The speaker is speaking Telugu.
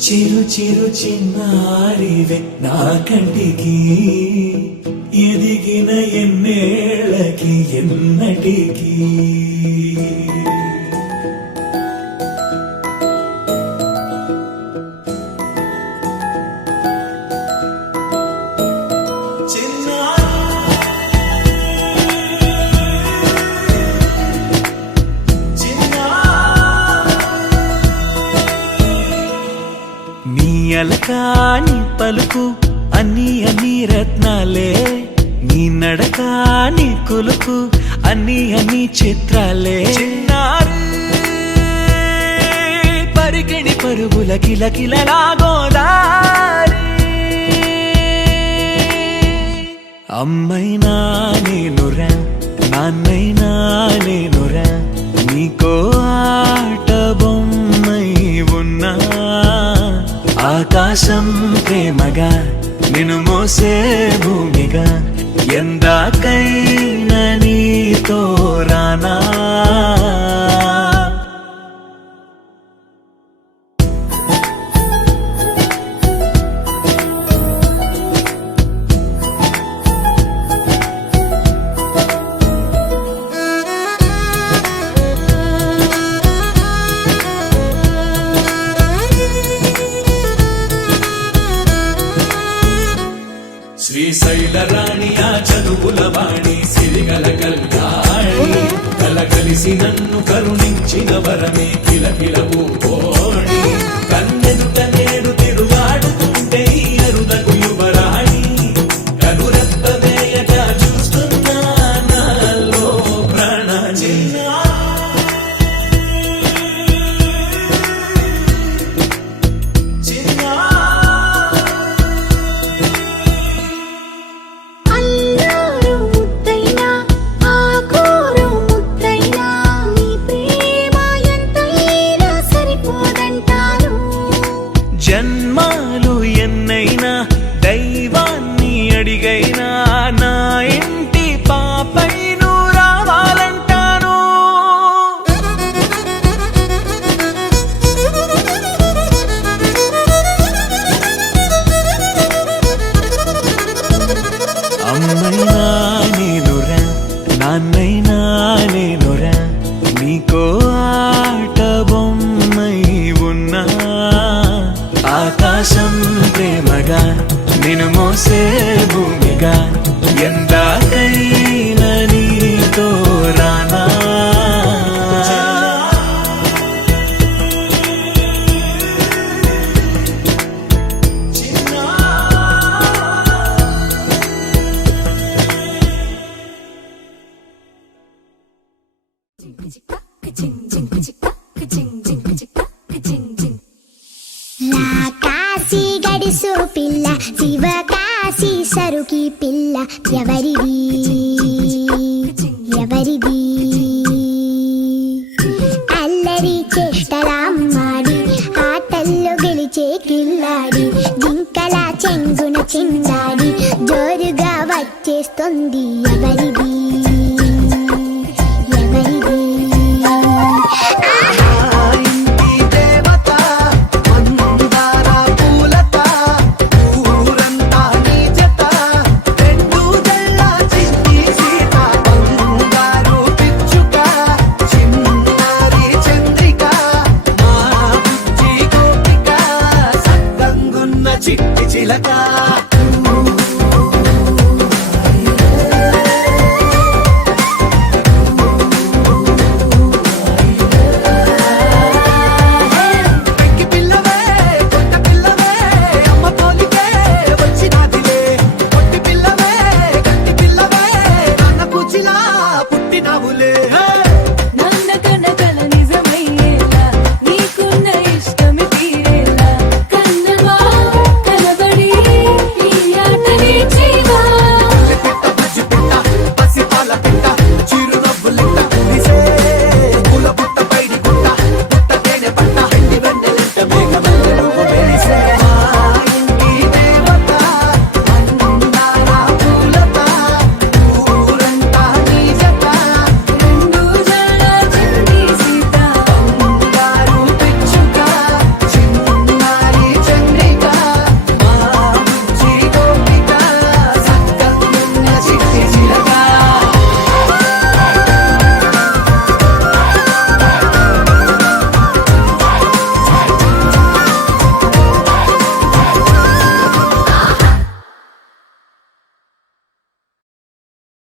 చిరు చిరు చిన్నారివే నా కంటికి ఎదిగిన ఎన్నేళ్ళకి ఎన్నటికి అలకాని పలుకు అన్ని అన్ని రత్నాలే నీ నడకాని కొలుకు అన్ని అన్ని చిత్రాలే పరికిణి పరుగుల కిలకిలలాగోదారి అమ్మైనా నేనురా నాన్నైనా నేనురా నీకో ఆట బొమ్మై ఉన్నా ఆకాశం ప్రేమగా నిన్ను మోసే భూమిగా ఎందాకైనా నీతో రానా శ్రీశైల రాణి ఆ చదువుల వాణి సిరిగల కల్యాణి కలగలిసి నన్ను కరుణించిన వరమే కిలకిల ఓడి కన్నెదుట నేడు తిరుగాడుతుంటే ఈ అరుదకు యువరాణి కనురెప్ప వేయగా చూస్తున్నా నాలో ప్రాణ జన్మాలు ఎన్నైనా దైవాన్ని అడిగైనా నా ఇంటి పాపై నువ్వు రావాలంటాను అమ్మైనా నేనురా నాన్నైనా నేనురా నీకో ఆట బొమ్మై ఉన్నా ఆకాశం ప్రేమగా నిన్ను మోసే భూమిగా ఎందాకైనా నీతో రానా గడిసు పిల్ల శివకాశి సరుకి పిల్ల ఎవరిది ఎవరిది అల్లరి చేష్టలామ్మాడి ఆటల్లో గెలిచే కిల్లాడి జింకల చెంగున చిందాడి జోరుగా వచ్చేస్తుంది ఎవరిది చిట్టి చిలక